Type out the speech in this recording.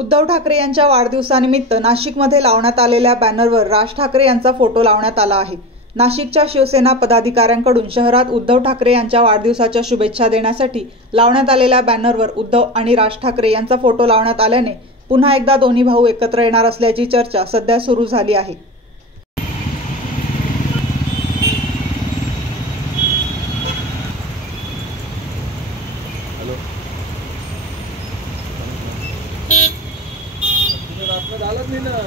उद्धव ठाकरे यांच्या वाढदिवसानिमित्त नाशिकमध्ये लावण्यात आलेल्या बॅनरवर राज ठाकरे यांचा फोटो लावण्यात आला आहे। नाशिकच्या शिवसेना पदाधिकाऱ्यांकडून शहरात उद्धव ठाकरे यांच्या वाढदिवसाच्या शुभेच्छा देण्यासाठी लावण्यात आलेल्या बॅनरवर उद्धव आणि राज ठाकरे यांचा फोटो लावण्यात आल्याने पुन्हा एकदा दोन्ही भाऊ एकत्र येणार असल्याची चर्चा सध्या सुरू झाली आहे। रात में डालत नहीं ना।